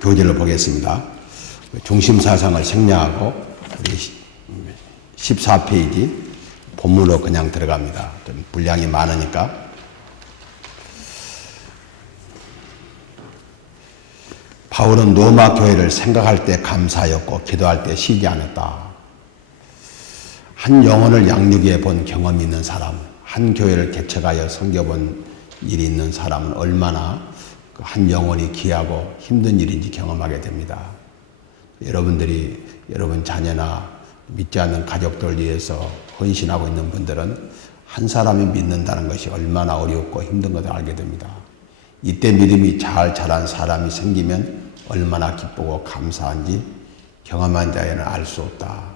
교재를 보겠습니다. 중심 사상을 생략하고 14페이지 본문으로 그냥 들어갑니다. 좀 분량이 많으니까. 바울은 로마 교회를 생각할 때 감사였고 기도할 때 쉬지 않았다. 한 영혼을 양육해 본 경험이 있는 사람, 한 교회를 개척하여 섬겨본 일이 있는 사람은 얼마나 한 영혼이 귀하고 힘든 일인지 경험하게 됩니다. 여러분들이 여러분 자녀나 믿지 않는 가족들을 위해서 헌신하고 있는 분들은 한 사람이 믿는다는 것이 얼마나 어렵고 힘든 것을 알게 됩니다. 이때 믿음이 잘 자란 사람이 생기면 얼마나 기쁘고 감사한지 경험한 자에는 알 수 없다.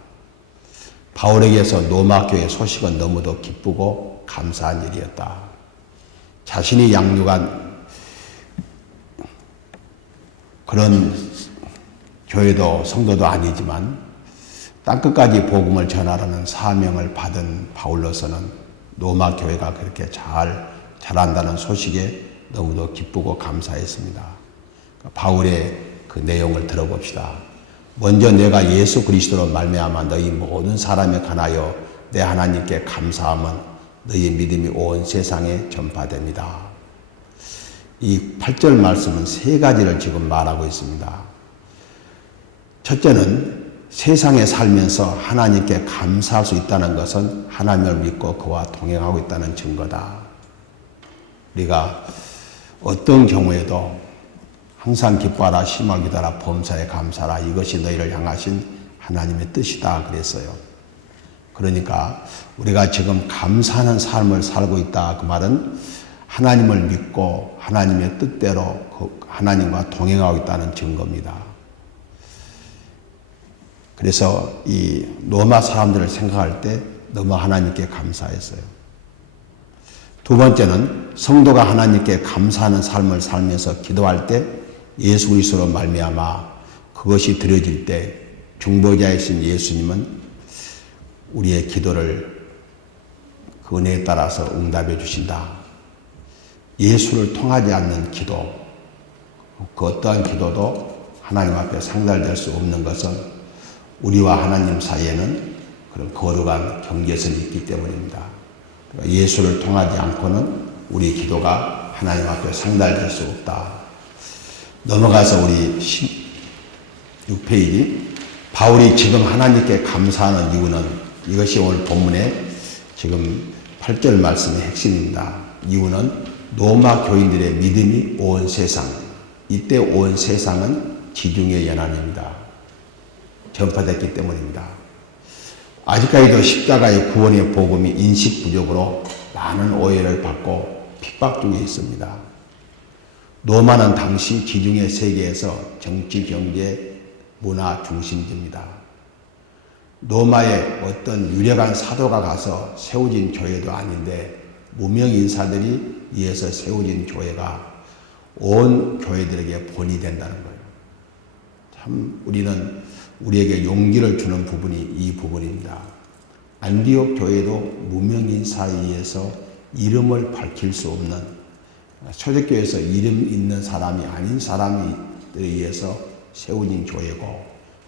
바울에게서 로마 교회 소식은 너무도 기쁘고 감사한 일이었다. 자신이 양육한 그런 교회도 성도도 아니지만 땅끝까지 복음을 전하라는 사명을 받은 바울로서는 로마 교회가 그렇게 잘 자란다는 소식에 너무도 기쁘고 감사했습니다. 바울의 그 내용을 들어봅시다. 먼저 내가 예수 그리스도로 말미암아 너희 모든 사람에 관하여 내 하나님께 감사함은 너희 믿음이 온 세상에 전파됩니다. 이 8절 말씀은 세 가지를 지금 말하고 있습니다. 첫째는 세상에 살면서 하나님께 감사할 수 있다는 것은 하나님을 믿고 그와 동행하고 있다는 증거다. 우리가 어떤 경우에도 항상 기뻐하라, 심하게 기도하라, 범사에 감사하라. 이것이 너희를 향하신 하나님의 뜻이다 그랬어요. 그러니까 우리가 지금 감사하는 삶을 살고 있다. 그 말은 하나님을 믿고 하나님의 뜻대로 하나님과 동행하고 있다는 증거입니다. 그래서 이 로마 사람들을 생각할 때 너무 하나님께 감사했어요. 두 번째는 성도가 하나님께 감사하는 삶을 살면서 기도할 때 예수 그리스도로 말미암아 그것이 드려질 때 중보자이신 예수님은 우리의 기도를 그 은혜에 따라서 응답해 주신다. 예수를 통하지 않는 기도, 그 어떠한 기도도 하나님 앞에 상달될 수 없는 것은 우리와 하나님 사이에는 그런 거룩한 경계선이 있기 때문입니다. 예수를 통하지 않고는 우리 기도가 하나님 앞에 상달될 수 없다. 넘어가서 우리 16페이지 바울이 지금 하나님께 감사하는 이유는 이것이 오늘 본문의 지금 8절 말씀의 핵심입니다. 이유는 로마 교인들의 믿음이 온 세상, 이때 온 세상은 지중해 연안입니다. 전파됐기 때문입니다. 아직까지도 십자가의 구원의 복음이 인식 부족으로 많은 오해를 받고 핍박 중에 있습니다. 로마는 당시 지중해 세계에서 정치, 경제, 문화 중심지입니다. 로마에 어떤 유력한 사도가 가서 세워진 교회도 아닌데 무명 인사들이 위해서 세워진 교회가 온 교회들에게 본이 된다는 거예요. 참 우리에게 용기를 주는 부분이 이 부분입니다. 안디옥 교회도 무명 인사에 의해서 이름을 밝힐 수 없는 초대교회에서 이름 있는 사람이 아닌 사람에 의해서 세워진 교회고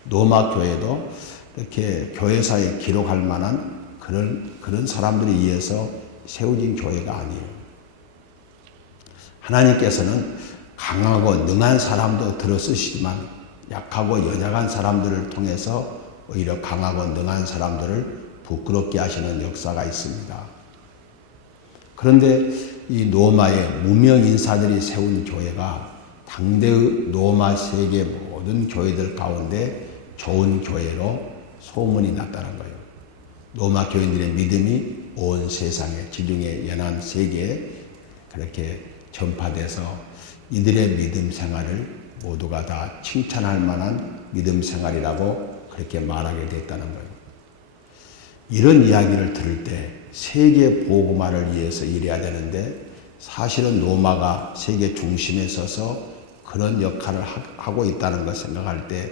로마 교회도 이렇게 교회사에 기록할 만한 그런 사람들에 의해서 세워진 교회가 아니에요. 하나님께서는 강하고 능한 사람도 들어 쓰시지만 약하고 연약한 사람들을 통해서 오히려 강하고 능한 사람들을 부끄럽게 하시는 역사가 있습니다. 그런데 이 로마의 무명 인사들이 세운 교회가 당대의 로마 세계 모든 교회들 가운데 좋은 교회로 소문이 났다는 거예요. 로마 교인들의 믿음이 온 세상에 지중해 연안 세계에 그렇게 전파돼서 이들의 믿음 생활을 모두가 다 칭찬할 만한 믿음 생활이라고 그렇게 말하게 됐다는 거예요. 이런 이야기를 들을 때 세계 복음화를 위해서 일해야 되는데 사실은 로마가 세계 중심에 서서 그런 역할을 하고 있다는 걸 생각할 때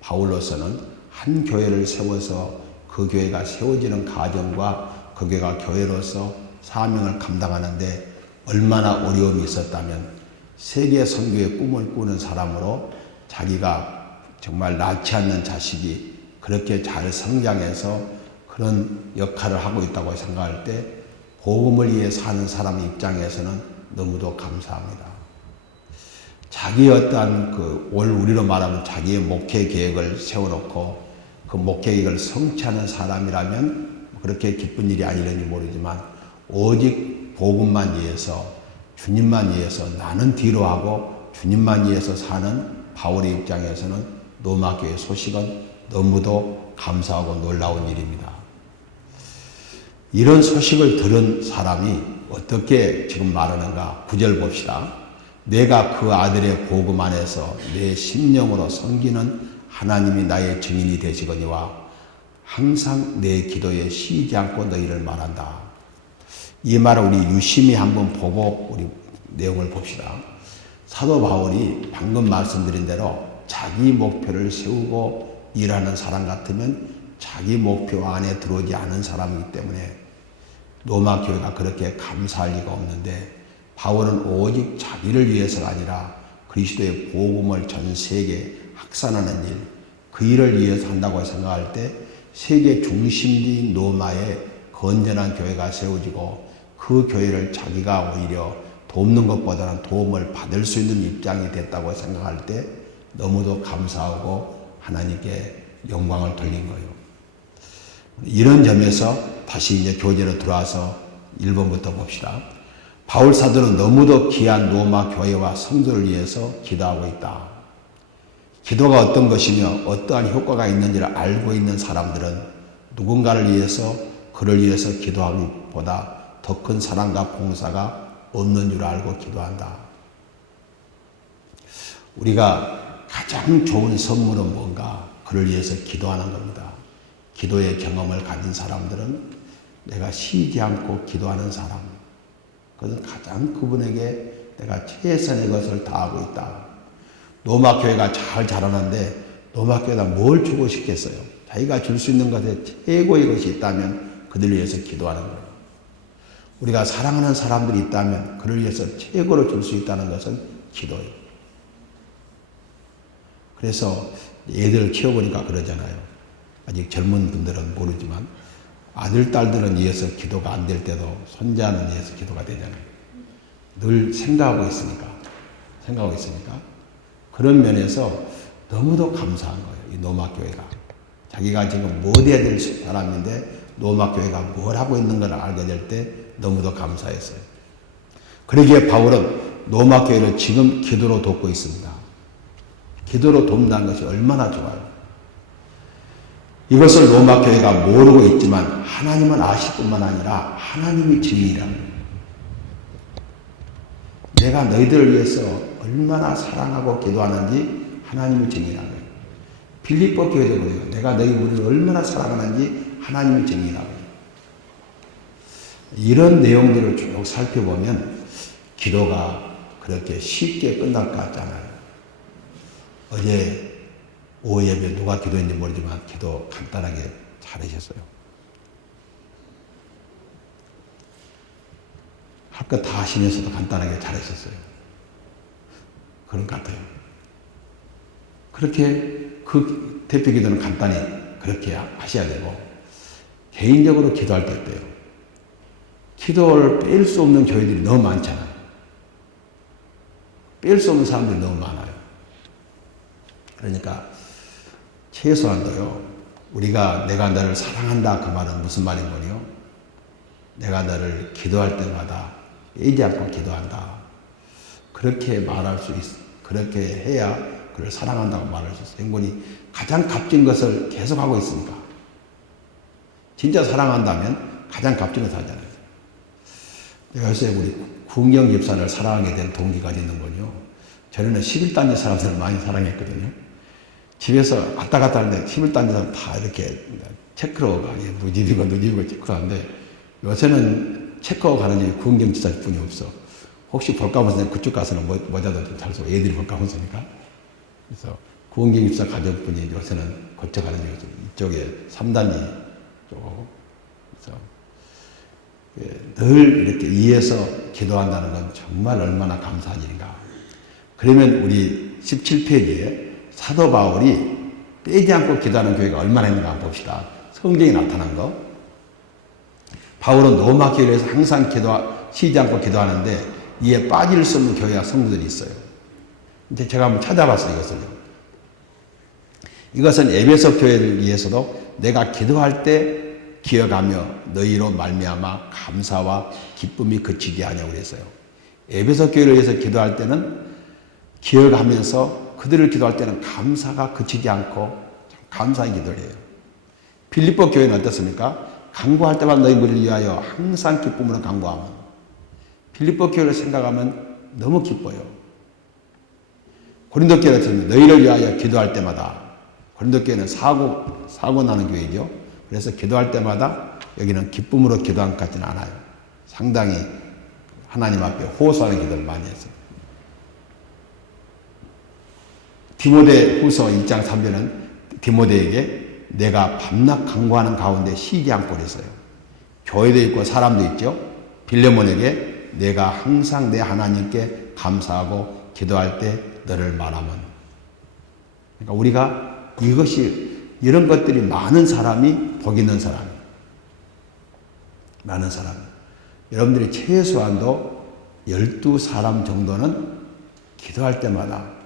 바울로서는 한 교회를 세워서 그 교회가 세워지는 과정과 그 교회가 교회로서 사명을 감당하는데 얼마나 어려움이 있었다면 세계 선교의 꿈을 꾸는 사람으로 자기가 정말 낳지 않는 자식이 그렇게 잘 성장해서 그런 역할을 하고 있다고 생각할 때 복음을 위해 사는 사람 입장에서는 너무도 감사합니다. 자기 어떠한 올 우리로 말하면 자기의 목회 계획을 세워놓고 그 목회 계획을 성취하는 사람이라면 그렇게 기쁜 일이 아니는지 모르지만 오직 복음만 위해서 주님만 위해서 나는 뒤로 하고 주님만 위해서 사는 바울의 입장에서는 로마교회 소식은 너무도 감사하고 놀라운 일입니다. 이런 소식을 들은 사람이 어떻게 지금 말하는가? 9절 봅시다. 내가 그 아들의 복음 안에서 내 심령으로 섬기는 하나님이 나의 증인이 되시거니와 항상 내 기도에 쉬지 않고 너희를 말한다. 이 말을 우리 유심히 한번 보고 우리 내용을 봅시다. 사도 바울이 방금 말씀드린 대로 자기 목표를 세우고 일하는 사람 같으면 자기 목표 안에 들어오지 않은 사람이기 때문에 로마 교회가 그렇게 감사할 리가 없는데 바울은 오직 자기를 위해서가 아니라 그리스도의 복음을 전 세계에 확산하는 일, 그 일을 위해서 한다고 생각할 때 세계 중심지인 로마에 건전한 교회가 세워지고 그 교회를 자기가 오히려 돕는 것보다는 도움을 받을 수 있는 입장이 됐다고 생각할 때 너무도 감사하고 하나님께 영광을 돌린 거예요. 이런 점에서 다시 이제 교재로 들어와서 1번부터 봅시다. 바울 사도는 너무도 귀한 로마 교회와 성도를 위해서 기도하고 있다. 기도가 어떤 것이며 어떠한 효과가 있는지를 알고 있는 사람들은 누군가를 위해서 그를 위해서 기도하기보다 더 큰 사랑과 봉사가 없는 줄 알고 기도한다. 우리가 가장 좋은 선물은 뭔가? 그를 위해서 기도하는 겁니다. 기도의 경험을 가진 사람들은 내가 쉬지 않고 기도하는 사람, 그것은 가장 그분에게 내가 최선의 것을 다하고 있다. 로마 교회가 잘 자라는데 로마 교회가 뭘 주고 싶겠어요? 자기가 줄 수 있는 것에 최고의 것이 있다면 그들 위해서 기도하는 거예요. 우리가 사랑하는 사람들이 있다면 그를 위해서 최고로 줄 수 있다는 것은 기도예요. 그래서 애들을 키워보니까 그러잖아요. 아직 젊은 분들은 모르지만 아들, 딸들은 위해서 기도가 안 될 때도 손자는 위해서 기도가 되잖아요. 늘 생각하고 있으니까. 그런 면에서 너무도 감사한 거예요. 이 로마 교회가. 자기가 지금 못 해야 될 사람인데 로마 교회가 뭘 하고 있는 걸 알게 될 때 너무도 감사했어요. 그러기에 바울은 로마 교회를 지금 기도로 돕고 있습니다. 기도로 돕는다는 것이 얼마나 좋아요. 이것을 로마 교회가 모르고 있지만 하나님은 아실 뿐만 아니라 하나님이 증인이라는 거예요. 내가 너희들을 위해서 얼마나 사랑하고 기도하는지 하나님이 증인이라는 거예요. 빌립보 교회도 그래요. 내가 너희를 얼마나 사랑하는지 하나님이 증인이라는 거예요. 이런 내용들을 쭉 살펴보면 기도가 그렇게 쉽게 끝날 것 같잖아요. 어제 오후 예배 누가 기도했는지 모르지만 기도 간단하게 잘하셨어요. 할 것 다 하시면서도 간단하게 잘하셨어요. 그런 것 같아요. 그렇게 그 대표 기도는 간단히 그렇게 하셔야 되고 개인적으로 기도할 때 어때요? 기도를 뺄 수 없는 교회들이 너무 많잖아요. 뺄 수 없는 사람들이 너무 많아요. 그러니까 최소한도요, 우리가 내가 너를 사랑한다 그 말은 무슨 말인 거요? 내가 너를 기도할 때마다 빼지 않고 기도한다. 그렇게 말할 수 있어. 그렇게 해야 그를 사랑한다고 말할 수 있어요. 행군이 가장 값진 것을 계속하고 있으니까. 진짜 사랑한다면 가장 값진 것을 하잖아요. 내가 요새 우리 구은경 집사를 사랑하게 된 동기가 있는 건요. 전에는 11단지 사람들을 많이 사랑했거든요. 집에서 왔다 갔다 하는데 11단지 사람 다 이렇게 체크로 가니 누집이고 체크로 하는데 요새는 체크하고 가는 일이 구은경 집사 뿐이 없어. 혹시 볼까 보면 그쪽 가서는 모자도 좀 잘 쓰고 애들이 볼까 보니까. 그래서 구은경 집사 가족분이 요새는 거쳐가는 일이 이쪽에 3단지 쪽. 그래서 늘 이렇게 이해해서 기도한다는 건 정말 얼마나 감사한 일인가. 그러면 우리 17페이지에 사도 바울이 빼지 않고 기도하는 교회가 얼마나 있는가 한번 봅시다. 성경에 나타난 거. 바울은 로마 교회에서 항상 쉬지 않고 기도하는데 이에 빠질 수 없는 교회와 성도들이 있어요. 이제 제가 한번 찾아봤어요, 이것을요. 이것은 에베소 교회를 위해서도 내가 기도할 때 기억하며 너희로 말미암아 감사와 기쁨이 그치게 하냐고 그랬어요. 에베소 교회를 위해서 기도할 때는 기억하면서 그들을 기도할 때는 감사가 그치지 않고 감사의 기도를 해요. 빌립보 교회는 어떻습니까? 간구할 때마다 너희 무리를 위하여 항상 기쁨으로 간구하면 빌립보 교회를 생각하면 너무 기뻐요. 고린도 교회는 어떻습니까? 너희를 위하여 기도할 때마다 고린도 교회는 사고 나는 교회죠. 그래서 기도할 때마다 여기는 기쁨으로 기도한 것 같지는 않아요. 상당히 하나님 앞에 호소하는 기도를 많이 했어요. 디모데 후서 1장 3절은 디모데에게 내가 밤낮 간구하는 가운데 쉬지 않고 그랬어요. 교회도 있고 사람도 있죠. 빌레몬에게 내가 항상 내 하나님께 감사하고 기도할 때 너를 말하면. 그러니까 우리가 이런 것들이 많은 사람이 복 있는 사람이에요. 많은 사람. 여러분들이 최소한도 12사람 정도는 기도할 때마다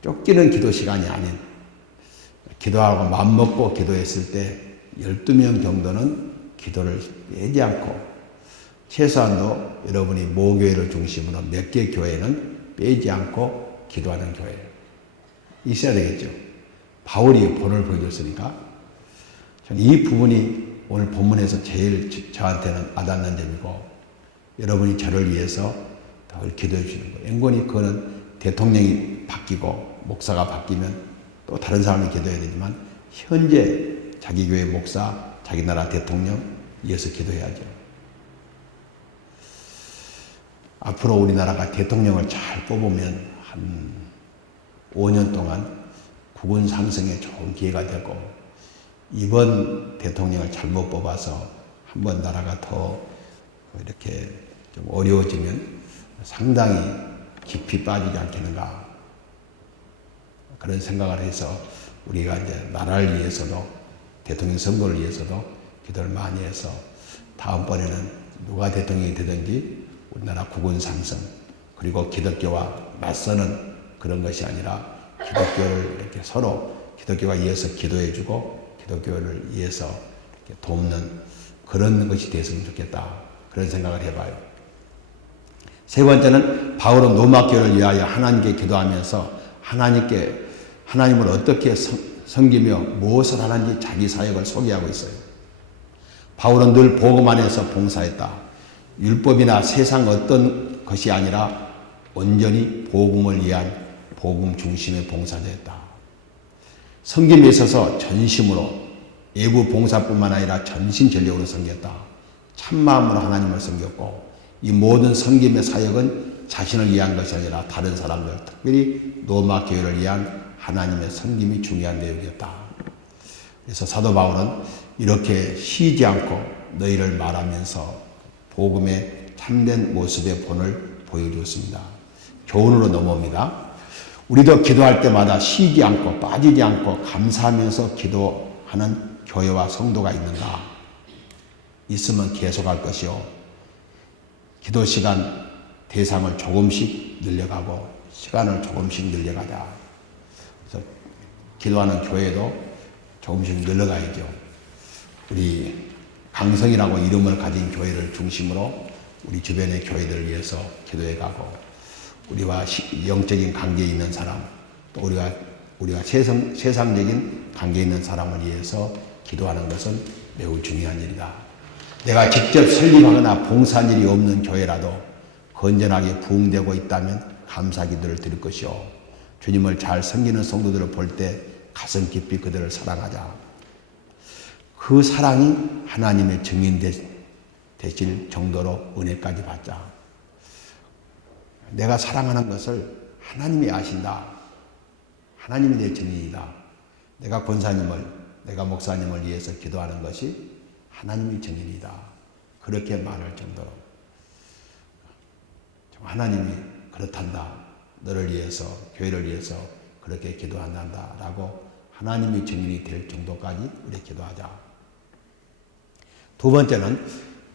쫓기는 기도 시간이 아닌 기도하고 맘먹고 기도했을 때 12명 정도는 기도를 빼지 않고 최소한도 여러분이 모교회를 중심으로 몇 개 교회는 빼지 않고 기도하는 교회예요. 있어야 되겠죠. 바울이 본을 보여줬으니까 저는 이 부분이 오늘 본문에서 제일 저한테는 와닿는 점이고 여러분이 저를 위해서 더 기도해 주시는 거예요. 앵곤이 그거는 대통령이 바뀌고 목사가 바뀌면 또 다른 사람이 기도해야 되지만 현재 자기 교회 목사, 자기 나라 대통령 위해서 기도해야죠. 앞으로 우리나라가 대통령을 잘 뽑으면 한 5년 동안 국운 상승에 좋은 기회가 되고 이번 대통령을 잘못 뽑아서 한번 나라가 더 이렇게 좀 어려워지면 상당히 깊이 빠지지 않겠는가 그런 생각을 해서 우리가 이제 나라를 위해서도 대통령 선거를 위해서도 기도를 많이 해서 다음번에는 누가 대통령이 되든지 우리나라 국운 상승 그리고 기독교와 맞서는 그런 것이 아니라 기독교를 이렇게 서로 기독교가 위해서 기도해주고 기독교를 위해서 이렇게 돕는 그런 것이 됐으면 좋겠다 그런 생각을 해봐요. 세 번째는 바울은 로마 교회를 위하여 하나님께 기도하면서 하나님을 어떻게 섬기며 무엇을 하는지 자기 사역을 소개하고 있어요. 바울은 늘 복음 안에서 봉사했다. 율법이나 세상 어떤 것이 아니라 온전히 복음을 위한 복음 중심의 봉사자였다. 섬김에 있어서 전심으로 외부 봉사뿐만 아니라 전심전력으로 섬겼다. 참마음으로 하나님을 섬겼고 이 모든 섬김의 사역은 자신을 위한 것이 아니라 다른 사람들, 특별히 로마 교회를 위한 하나님의 섬김이 중요한 내용이었다. 그래서 사도 바울은 이렇게 쉬지 않고 너희를 말하면서 복음의 참된 모습의 본을 보여주었습니다. 교훈으로 넘어옵니다. 우리도 기도할 때마다 쉬지 않고 빠지지 않고 감사하면서 기도하는 교회와 성도가 있는가? 있으면 계속할 것이요. 기도 시간 대상을 조금씩 늘려가고 시간을 조금씩 늘려가자. 그래서 기도하는 교회도 조금씩 늘려가야죠. 우리 강성이라고 이름을 가진 교회를 중심으로 우리 주변의 교회들을 위해서 기도해가고 우리와 영적인 관계에 있는 사람 또 우리가 세상적인 관계에 있는 사람을 위해서 기도하는 것은 매우 중요한 일이다. 내가 직접 설립하거나 봉사한 일이 없는 교회라도 건전하게 부흥되고 있다면 감사 기도를 드릴 것이요. 주님을 잘 섬기는 성도들을 볼 때 가슴 깊이 그들을 사랑하자. 그 사랑이 하나님의 증인 되실 정도로 은혜까지 받자. 내가 사랑하는 것을 하나님이 아신다. 하나님이 내 증인이다. 내가 권사님을, 내가 목사님을 위해서 기도하는 것이 하나님의 증인이다. 그렇게 말할 정도로 하나님이 그렇단다. 너를 위해서, 교회를 위해서 그렇게 기도한다라고 하나님의 증인이 될 정도까지 우리 기도하자. 두 번째는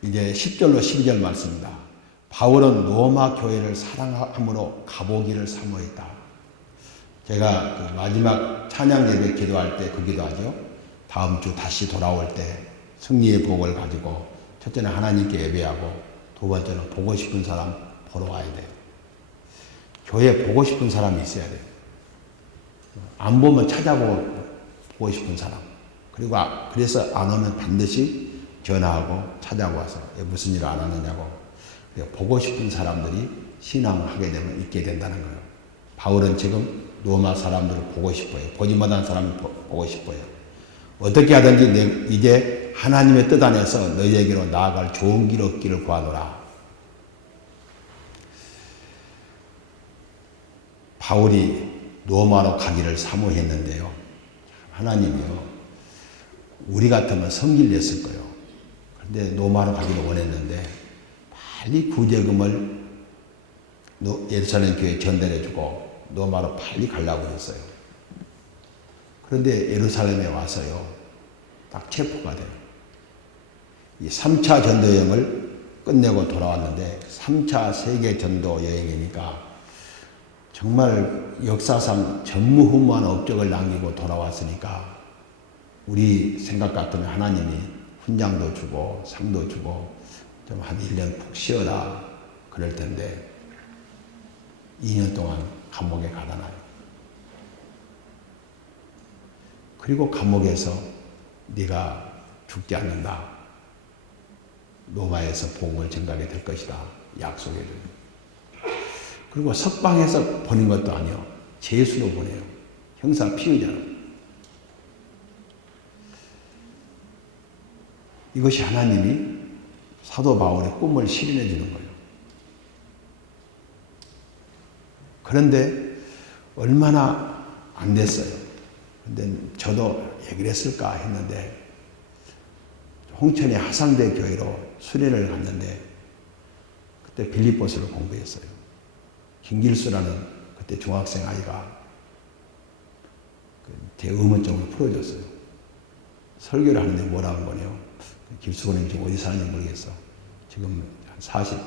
이제 10절로 12절 말씀입니다. 바울은 로마 교회를 사랑함으로 가보기를 사모했다. 제가 그 마지막 찬양 예배 기도할 때 그 기도하죠. 다음 주 다시 돌아올 때 승리의 복을 가지고 첫째는 하나님께 예배하고 두 번째는 보고 싶은 사람 보러 와야 돼요. 교회에 보고 싶은 사람이 있어야 돼요. 안 보면 찾아보고 싶은 사람. 그리고 그래서 안 오면 반드시 전화하고 찾아와서 무슨 일 안 하느냐고. 보고 싶은 사람들이 신앙하게 되면 있게 된다는 거예요. 바울은 지금 로마 사람들을 보고 싶어요. 보지 못한 사람을 보고 싶어요. 어떻게 하든지 이제 하나님의 뜻 안에서 너희에게로 나아갈 좋은 길 얻기를 구하노라. 바울이 로마로 가기를 사모했는데요. 하나님이요. 우리 같으면 성질냈을 거예요. 그런데 로마로 가기를 원했는데 빨리 구제금을 예루살렘 교회에 전달해주고 로마로 빨리 가려고 했어요. 그런데 예루살렘에 와서요. 딱 체포가 돼요. 이 3차 전도 여행을 끝내고 돌아왔는데 3차 세계 전도 여행이니까 정말 역사상 전무후무한 업적을 남기고 돌아왔으니까 우리 생각 같으면 하나님이 훈장도 주고 상도 주고 좀 한 1년 푹 쉬어라 그럴 텐데 2년 동안 감옥에 가다놔요. 그리고 감옥에서 네가 죽지 않는다. 로마에서 복음을 전가하게 될 것이다. 약속해줘요. 그리고 석방해서 보낸 것도 아니요. 제수로 보내요. 형사 피의자로. 이것이 하나님이 사도 바울의 꿈을 실현해 주는 거예요. 그런데 얼마나 안 됐어요. 근데 저도 왜 그랬을까 했는데 홍천의 하상대 교회로 수련을 갔는데 그때 빌립보서를 공부했어요. 김길수라는 그때 중학생 아이가 제 의문점을 풀어줬어요. 설교를 하는데 뭐라고 한 거네요. 길수고님 지금 어디 사는지 모르겠어. 지금 한 40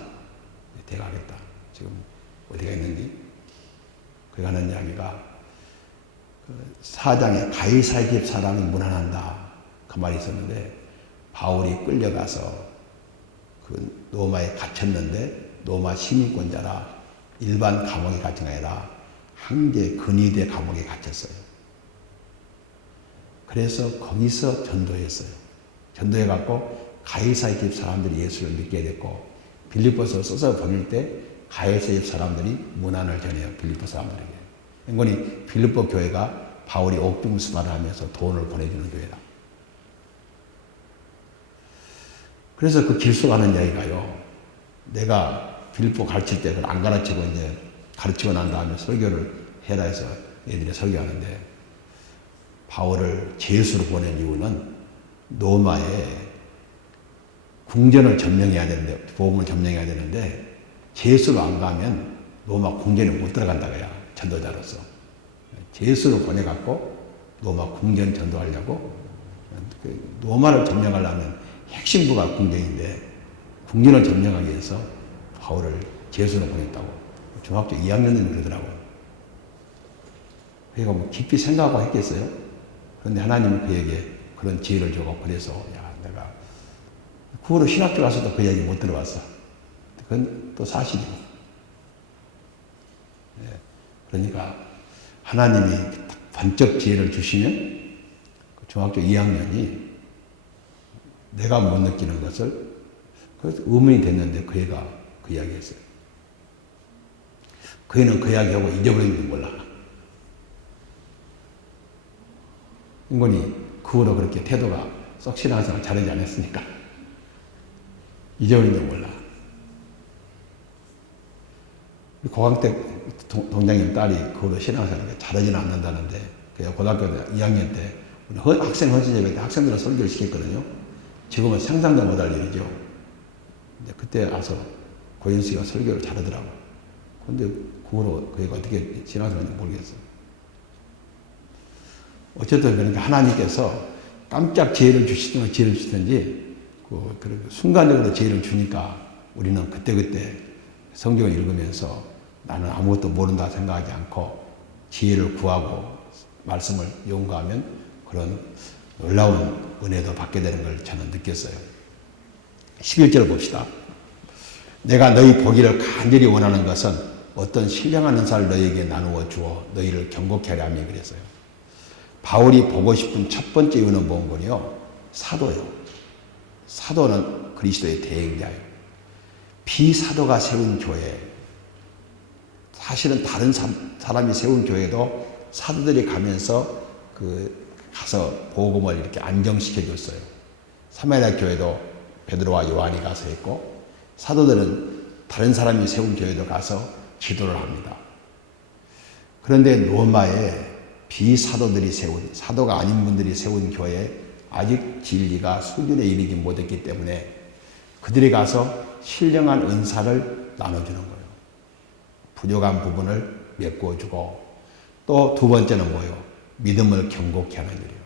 돼가겠다. 지금 어디가 있는지. 그가 하는 이야기가 사장에 가이사의 집 사람이 무난한다. 그 말이 있었는데 바울이 끌려가서 그 로마에 갇혔는데 로마 시민권자라 일반 감옥에 갇힌 게 아니라 황제 근위대 감옥에 갇혔어요. 그래서 거기서 전도했어요. 전도해갖고 가이사의 집 사람들이 예수를 믿게 됐고 빌립보서 써서 보낼 때 가이사의 집 사람들이 문안을 전해요. 빌립보 사람들에게. 그러니 빌립보 교회가 바울이 옥중수발을 하면서 돈을 보내주는 교회다. 그래서 그 길수 가는 이야기가요. 내가 빌립보 가르칠 때 그걸 안 가르치고 이제 가르치고 난 다음에 설교를 해라 해서 얘들이 설교하는데 바울을 제수로 보낸 이유는 로마에 궁전을 점령해야 되는데 복음을 점령해야 되는데 제수로 안 가면 로마 궁전에 못 들어간다고요. 전도자로서. 제수로 보내갖고 로마 궁전 전도하려고 로마를 점령하려면 핵심부가 궁전인데 궁전을 점령하기 위해서 바울을 제수로 보냈다고 중학교 2학년들이 그러더라고요. 그러니까 뭐 깊이 생각하고 했겠어요. 그런데 하나님이 그에게 그런 지혜를 주고 그래서 야 내가 그 후로 신학교 가서도 그 얘기 못 들어봤어. 그건 또 사실이고. 네. 그러니까 하나님이 번쩍 지혜를 주시면 중학교 2학년이 내가 못 느끼는 것을 그래서 의문이 됐는데 그 애가 그 이야기 했어요. 그 애는 그 이야기하고 잊어버린 줄 몰라. 인권이 그 후로 그렇게 태도가 썩 신앙생활 잘하지 않았으니까 잊어버린 줄 몰라. 고강댁 동장님 딸이 그 후로 신앙생활 잘하지는 않는다는데 고등학교 2학년 때 우리 학생 헌신예배 때 학생들을 설교를 시켰거든요. 지금은 상상도 못할 일이죠. 근데 그때 와서 고현수가 설교를 잘하더라고. 근데 그 후로 그애가 어떻게 신앙생활인지 모르겠어. 어쨌든 그러니까 하나님께서 깜짝 지혜를 주시든지 지혜를 주시든지 순간적으로 지혜를 주니까 우리는 그때그때 성경을 읽으면서 나는 아무것도 모른다 생각하지 않고 지혜를 구하고 말씀을 연구하면 그런 놀라운 은혜도 받게 되는 걸 저는 느꼈어요. 11절 봅시다. 내가 너희 보기를 간절히 원하는 것은 어떤 신령한 은사를 너희에게 나누어 주어 너희를 경고케 하려 함이 그랬어요. 바울이 보고 싶은 첫 번째 이유는 뭔가요? 사도요. 사도는 그리스도의 대행자예요. 비사도가 세운 교회, 사실은 다른 사람이 세운 교회도 사도들이 가면서 가서 복음을 이렇게 안정시켜 줬어요. 사마리아 교회도 베드로와 요한이 가서 했고, 사도들은 다른 사람이 세운 교회도 가서 기도를 합니다. 그런데 로마에 비사도들이 세운, 사도가 아닌 분들이 세운 교회에 아직 진리가 수준에 이르지 못했기 때문에 그들이 가서 신령한 은사를 나눠주는 거예요. 부족한 부분을 메꿔주고, 또 두 번째는 뭐예요? 믿음을 경고케 하는 일이에요.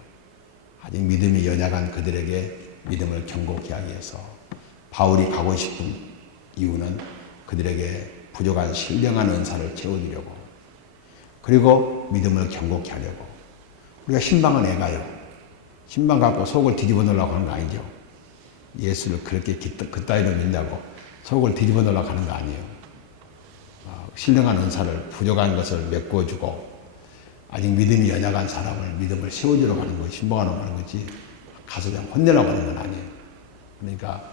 아직 믿음이 연약한 그들에게 믿음을 경고케 하기 위해서 바울이 가고 싶은 이유는 그들에게 부족한 신령한 은사를 채워주려고, 그리고 믿음을 경고케 하려고. 우리가 신방은 애가요. 신방 갖고 속을 뒤집어 놓으려고 하는 거 아니죠. 예수를 그렇게 그따위로 믿냐고 속을 뒤집어 놓으려고 하는 거 아니에요. 신령한 은사를, 부족한 것을 메꿔주고, 아직 믿음이 연약한 사람을 믿음을 세워주려고 하는 거예요. 신방하려고 하는 거지 가서 그냥 혼내려고 하는 건 아니에요. 그러니까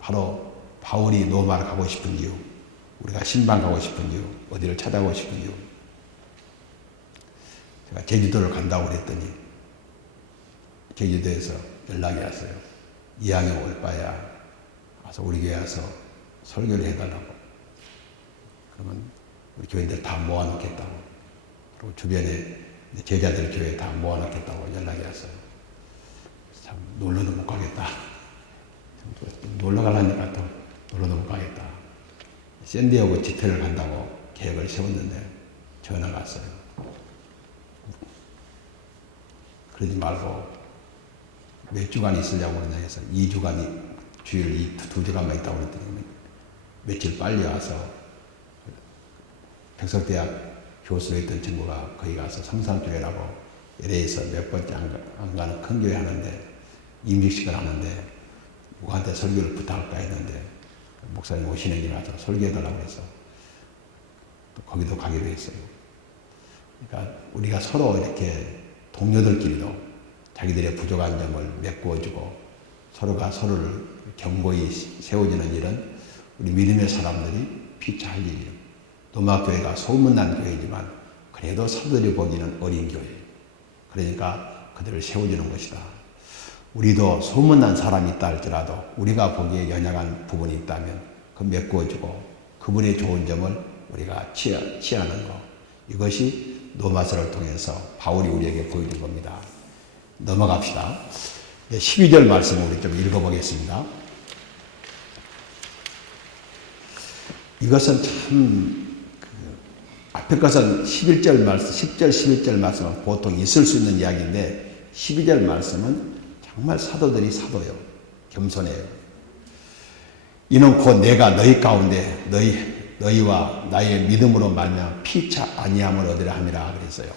바로 바울이 로마를 가고 싶은 이유, 우리가 신방 가고 싶은 이유, 어디를 찾아가고 싶은 이유. 제가 제주도를 간다고 그랬더니 제주도에서 연락이 왔어요. 이왕에 올 바야 와서 우리 교회 와서 설교를 해달라고. 그러면 우리 교인들 다 모아놓겠다고. 그리고 주변에 제자들 교회 다 모아놓겠다고 연락이 왔어요. 참 놀러도 못 가겠다. 놀러 가려니까 또 놀러도 못 가겠다. 샌디에고 지태를 간다고 계획을 세웠는데 전화가 왔어요. 그러지 말고 몇 주간 있으려고 그러냐 해서 2주간이 주일 2주간만 있다고 그랬더니 며칠 빨리 와서 백석대학 교수로 있던 친구가 거기 가서 성산교회라고 LA에서 몇 번째 안 가는 큰 교회 하는데 임직식을 하는데 누구한테 설교를 부탁할까 했는데 목사님 오시는 길에 와서 설교해달라고 해서 또 거기도 가기로 했어요. 그러니까 우리가 서로 이렇게 동료들끼리도 자기들의 부족한 점을 메꾸어주고 서로가 서로를 경고히 세워주는 일은 우리 믿음의 사람들이 피차 할 일이에요. 로마교회가 소문난 교회지만 그래도 사도들이 보기는 어린 교회예요. 그러니까 그들을 세워주는 것이다. 우리도 소문난 사람이 있다 할지라도 우리가 보기에 연약한 부분이 있다면 그 메꾸어주고 그분의 좋은 점을 우리가 취하는 것, 이것이 로마서를 통해서 바울이 우리에게 보여준 겁니다. 넘어갑시다. 12절 말씀을 우리 좀 읽어보겠습니다. 이것은 참 앞에 것은 11절 말씀, 10절, 11절 말씀은 보통 있을 수 있는 이야기인데 12절 말씀은 정말 사도들이 사도요. 겸손해요. 이는 곧 내가 너희 가운데 너희와 나의 믿음으로 말미암아 피차 아니함을 얻으려 함이라 그랬어요.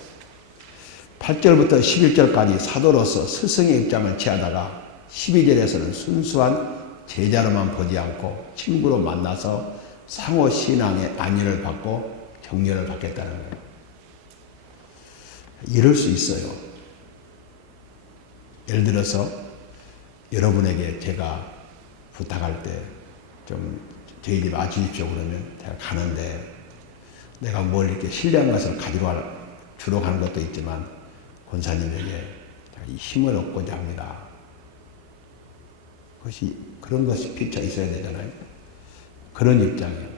8절부터 11절까지 사도로서 스승의 입장을 취하다가 12절에서는 순수한 제자로만 보지 않고 친구로 만나서 상호 신앙의 안위를 받고 격려를 받겠다는 거예요. 이럴 수 있어요. 예를 들어서 여러분에게 제가 부탁할 때 좀 저희 집 와주십시오 그러면 제가 가는데 내가 뭘 이렇게 신뢰한 것을 가지고 주러 가는 것도 있지만 권사님에게 힘을 얻고자 합니다. 그런 것이 피차 있어야 되잖아요. 그런 입장이에요.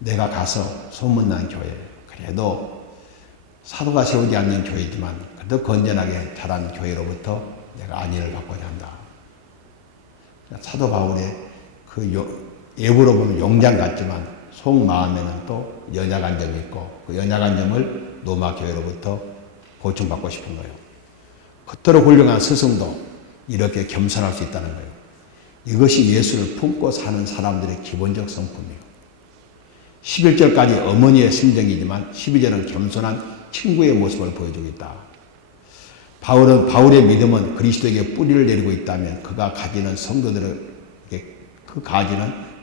내가 가서 소문난 교회, 그래도 사도가 세우지 않는 교회지만 그래도 건전하게 자란 교회로부터 내가 안위를 받고자 한다. 사도 바울의 예부로 보면 용장 같지만 속마음에는 또 연약한 점이 있고 그 연약한 점을 로마 교회로부터 보충받고 싶은 거예요. 그토록 훌륭한 스승도 이렇게 겸손할 수 있다는 거예요. 이것이 예수를 품고 사는 사람들의 기본적 성품이에요. 11절까지 어머니의 심정이지만 12절은 겸손한 친구의 모습을 보여주고 있다. 바울의 믿음은 그리스도에게 뿌리를 내리고 있다면 그 가지는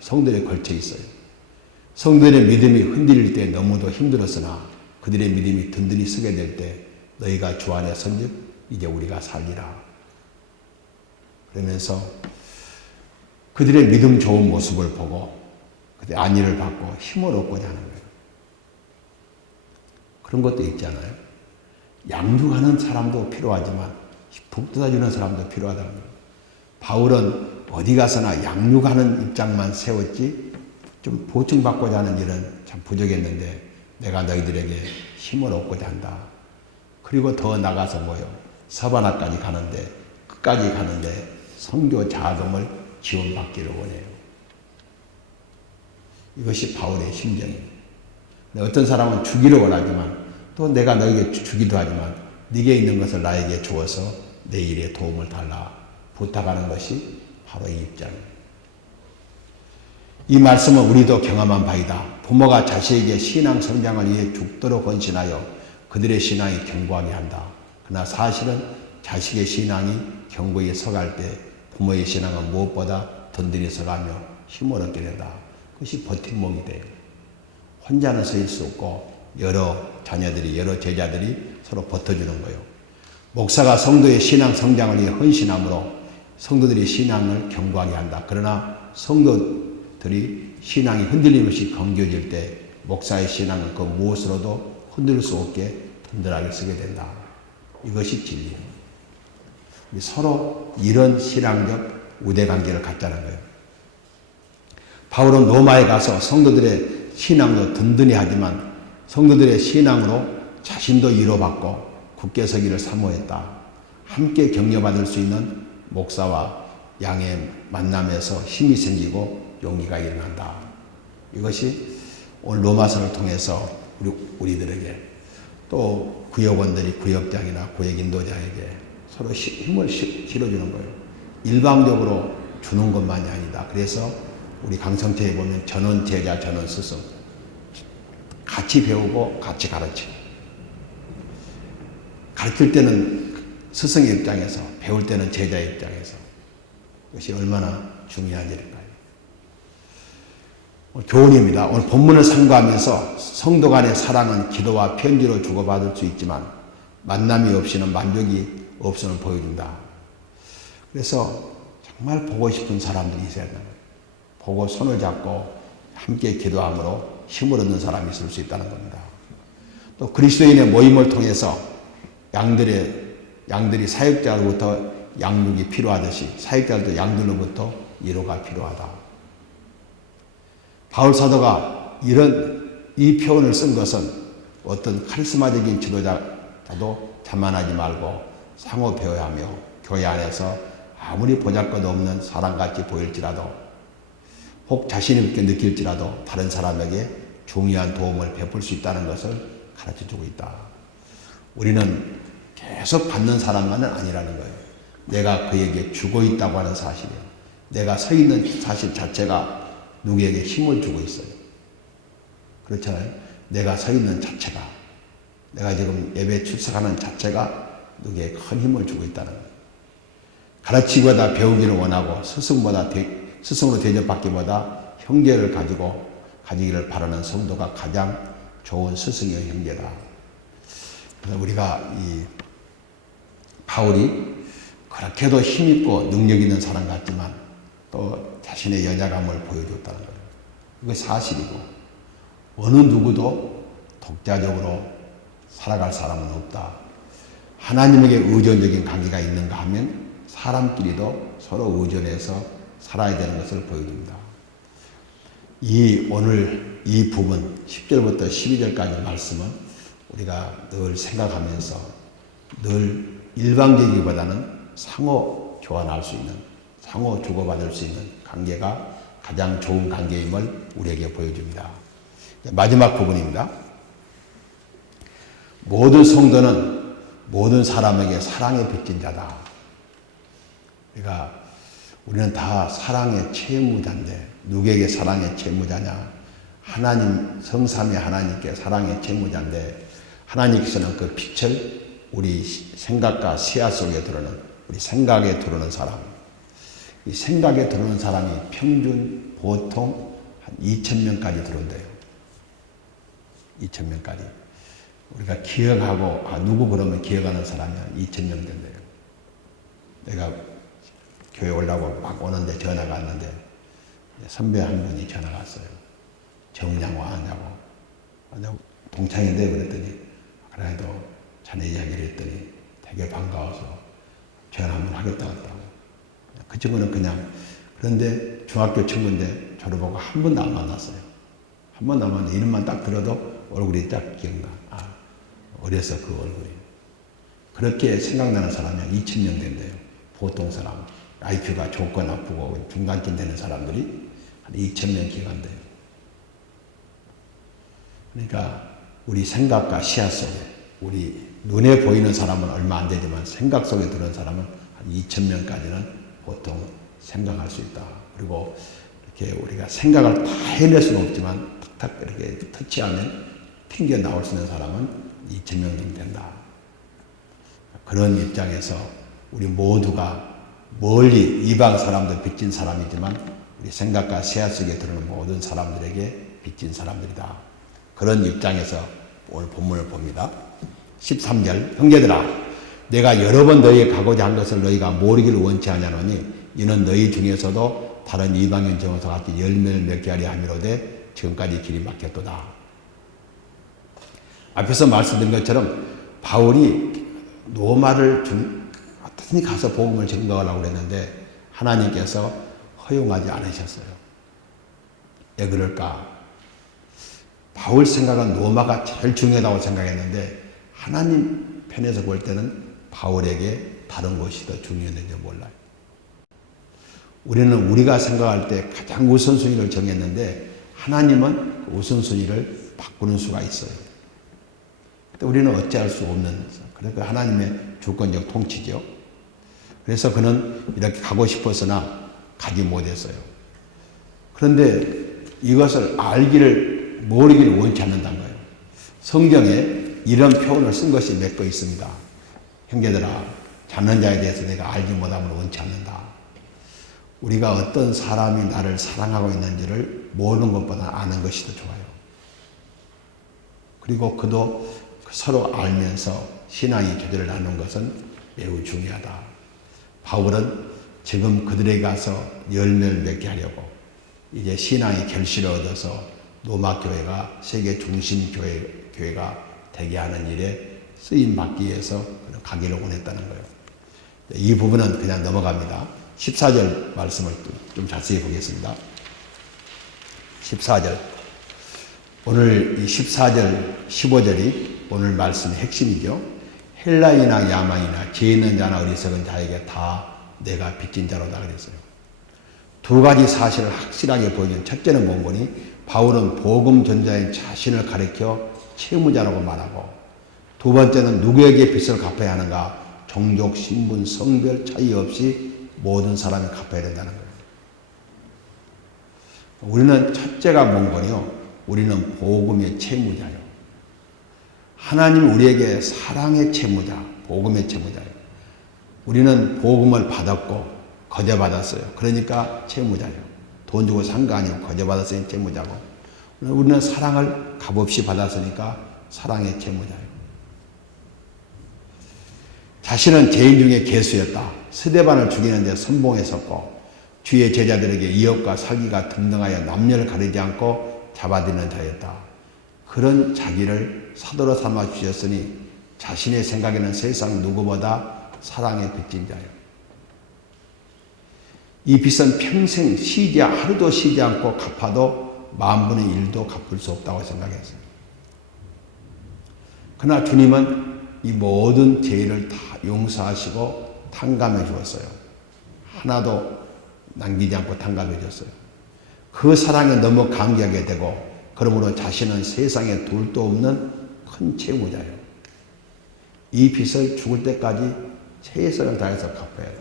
성도들에 걸쳐 있어요. 성도들의 믿음이 흔들릴 때 너무도 힘들었으나 그들의 믿음이 든든히 서게 될 때 너희가 주 안에 선즉 이제 우리가 살리라. 그러면서 그들의 믿음 좋은 모습을 보고 그들의 안위를 받고 힘을 얻고자 하는 거예요. 그런 것도 있잖아요. 양육하는 사람도 필요하지만 북돋아주는 사람도 필요하다는 거예요. 바울은 어디 가서나 양육하는 입장만 세웠지 좀 보충받고자 하는 일은 참 부족했는데 내가 너희들에게 힘을 얻고자 한다. 그리고 더 나가서 서바나까지 가는데 끝까지 가는데 선교 자금을 지원받기를 원해요. 이것이 바울의 심정입니다. 어떤 사람은 주기를 원하지만 또 내가 너에게 주기도 하지만 네게 있는 것을 나에게 주어서 내 일에 도움을 달라 부탁하는 것이 바로 이 입장입니다. 이 말씀은 우리도 경험한 바이다. 부모가 자식에게 신앙 성장을 위해 죽도록 헌신하여 그들의 신앙이 견고하게 한다. 그러나 사실은 자식의 신앙이 견고히 서갈 때 부모의 신앙은 무엇보다 든든히 서가며 힘을 얻게 된다. 그것이 버팀목이 돼요. 혼자는 서일 수 없고 여러 제자들이 서로 버텨주는 거예요. 목사가 성도의 신앙 성장을 위해 헌신함으로 성도들이 신앙을 견고하게 한다. 그러나 성도들이 신앙이 흔들림 없이 견고해질 때 목사의 신앙은 그 무엇으로도 흔들릴 수 없게 든든하게 서게 된다. 이것이 진리예요. 서로 이런 신앙적 우대관계를 갖자는 거예요. 바울은 로마에 가서 성도들의 신앙도 든든히 하지만 성도들의 신앙으로 자신도 위로받고 굳게 서기를 사모했다. 함께 격려받을 수 있는 목사와 양의 만남에서 힘이 생기고 용기가 일어난다. 이것이 오늘 로마서를 통해서 우리들에게 또 구역원들이 구역장이나 구역인도자에게 서로 힘을 실어주는 거예요. 일방적으로 주는 것만이 아니다. 그래서 우리 강성체에 보면 전원 제자, 전원 스승 같이 배우고 같이 가르치고 가르칠 때는 스승의 입장에서 배울 때는 제자의 입장에서 이것이 얼마나 중요한 일인가요? 교훈입니다. 오늘 본문을 상고하면서 성도 간의 사랑은 기도와 편지로 주고받을 수 있지만 만남이 없이는 만족이 없음을 보여준다. 그래서 정말 보고 싶은 사람들이 있어야 된다. 보고 손을 잡고 함께 기도함으로 힘을 얻는 사람이 있을 수 있다는 겁니다. 또 그리스도인의 모임을 통해서 양들이 사역자로부터 양육이 필요하듯이 사역자들도 양들로부터 위로가 필요하다. 바울 사도가 이 표현을 쓴 것은 어떤 카리스마적인 지도자도 자만하지 말고 상호 배워하며 교회 안에서 아무리 보잘것없는 사람같이 보일지라도 혹 자신 있게 느낄지라도 다른 사람에게 중요한 도움을 베풀 수 있다는 것을 가르쳐주고 있다. 우리는 계속 받는 사람만은 아니라는 거예요. 내가 그에게 주고 있다고 하는 사실이에요. 내가 서 있는 사실 자체가 누구에게 힘을 주고 있어요. 그렇잖아요. 내가 서 있는 자체가, 내가 지금 예배 출석하는 자체가 누구에게 큰 힘을 주고 있다는 거예요. 가르치기보다 배우기를 원하고 스승으로 대접받기보다 형제를 가지기를 바라는 성도가 가장 좋은 스승의 형제다. 그래서 우리가 바울이 그렇게도 힘있고 능력 있는 사람 같지만 또 자신의 연약함을 보여줬다는 거예요. 이거 사실이고 어느 누구도 독자적으로 살아갈 사람은 없다. 하나님에게 의존적인 관계가 있는가 하면 사람끼리도 서로 의존해서 살아야 되는 것을 보여줍니다. 오늘 이 부분 10절부터 12절까지 말씀은 우리가 늘 생각하면서 늘 일방적이기보다는 상호 교환할 수 있는, 상호 주고받을 수 있는 관계가 가장 좋은 관계임을 우리에게 보여줍니다. 마지막 부분입니다. 모든 성도는 모든 사람에게 사랑의 빚진 자다. 그러니까 우리는 다 사랑의 채무자인데 누구에게 사랑의 채무자냐? 하나님, 성삼위 하나님께 사랑의 채무자인데 하나님께서는 그 빛을 우리 생각과 시야 속에 들어오는, 우리 생각에 들어오는 사람, 이 생각에 들어오는 사람이 평균 보통 한 2,000명까지 들어온대요. 2,000명까지. 우리가 기억하고, 누구 그러면 기억하는 사람이 한 2,000명 된대요. 내가 교회 오려고 막 오는데 전화가 왔는데 선배 한 분이 전화가 왔어요. 정우냐고 하냐고. 내가 동창인데 그랬더니 그래도 자네 이야기를 했더니 되게 반가워서 전화 한번 하겠다고 했다고. 그 친구는 그냥, 그런데 중학교 친구인데 졸업하고 한 번도 안 만났어요. 한 번도 안 만났는데 이름만 딱 들어도 얼굴이 딱 기억나. 어려서 그 얼굴이. 그렇게 생각나는 사람이 한 2,000명 된대요. 보통 사람. IQ가 좋고 나쁘고 중간쯤 되는 사람들이 한 2,000명 기간돼요. 그러니까 우리 생각과 시야 속에, 우리 눈에 보이는 사람은 얼마 안 되지만 생각 속에 들어온 사람은 한 2,000명까지는 보통 생각할 수 있다. 그리고 이렇게 우리가 생각을 다 해낼 수는 없지만 탁탁 이렇게 터치하면 튕겨 나올 수 있는 사람은 2,000명 정도 된다. 그런 입장에서 우리 모두가 멀리 이방 사람들 빚진 사람이지만 우리 생각과 시야 속에 들어오는 모든 사람들에게 빚진 사람들이다. 그런 입장에서 오늘 본문을 봅니다. 13절, 형제들아, 내가 여러 번 너희에게 가고자 한 것을 너희가 모르기를 원치 아니하노니 이는 너희 중에서도 다른 이방인 정서와 같이 열매를 맺게 하려 함이로되 지금까지 길이 막혔도다. 앞에서 말씀드린 것처럼 바울이 로마를 어떻게 가서 복음을 증거하려고 그랬는데 하나님께서 허용하지 않으셨어요. 왜 그럴까? 바울 생각은 로마가 제일 중요하다고 생각했는데 하나님 편에서 볼 때는 바울에게 다른 곳이 더 중요했는지 몰라요. 우리는 우리가 생각할 때 가장 우선순위를 정했는데 하나님은 그 우선순위를 바꾸는 수가 있어요. 근데 우리는 어찌할 수 없는, 그러니까 하나님의 주권적 통치죠. 그래서 그는 이렇게 가고 싶었으나 가지 못했어요. 그런데 이것을 모르기를 원치 않는다는 거예요. 성경에 이런 표현을 쓴 것이 몇 거 있습니다. 형제들아, 잡는 자에 대해서 내가 알지 못함을 원치 않는다. 우리가 어떤 사람이 나를 사랑하고 있는지를 모르는 것보다 아는 것이 더 좋아요. 그리고 그도 서로 알면서 신앙의 교제를 나누는 것은 매우 중요하다. 바울은 지금 그들에게 가서 열매를 맺게 하려고 이제 신앙의 결실을 얻어서 로마 교회가 세계 중심 교회가 되게 하는 일에 쓰임 받기 위해서 가기를 원했다는 거예요. 이 부분은 그냥 넘어갑니다. 14절 말씀을 좀 자세히 보겠습니다. 14절. 오늘 이 14절, 15절이 오늘 말씀의 핵심이죠. 헬라인이나 야만이나 죄 있는 자나 어리석은 자에게 다 내가 빚진 자로다 그랬어요. 두 가지 사실을 확실하게 보여준 첫째는 뭔거니 바울은 복음 전자인 자신을 가리켜 채무자라고 말하고 두 번째는 누구에게 빚을 갚아야 하는가? 종족, 신분, 성별 차이 없이 모든 사람이 갚아야 된다는 거예요. 우리는 첫째가 뭔거니요? 우리는 복음의 채무자요. 하나님 우리에게 사랑의 채무자, 복음의 채무자예요. 우리는 복음을 받았고 거저받았어요. 그러니까 채무자예요. 돈 주고 산 거 아니고 거저받았으니 채무자고. 우리는 사랑을 값없이 받았으니까 사랑의 채무자예요. 자신은 죄인 중에 괴수였다. 스데반을 죽이는 데 선봉했었고 주의 제자들에게 이역과 사기가 등등하여 남녀를 가리지 않고 잡아들이는 자였다. 그런 자기를 사도로 삼아 주셨으니 자신의 생각에는 세상 누구보다 사랑에 빚진 자예요. 이 빚은 평생 하루도 쉬지 않고 갚아도 10,000분의 1도 갚을 수 없다고 생각했어요. 그러나 주님은 이 모든 죄를 다 용서하시고 탕감해 주었어요. 하나도 남기지 않고 탕감해 줬어요. 그 사랑에 너무 감격하게 되고 그러므로 자신은 세상에 둘도 없는 큰 채무자예요. 이 빚을 죽을 때까지 최선을 다해서 갚아야 돼.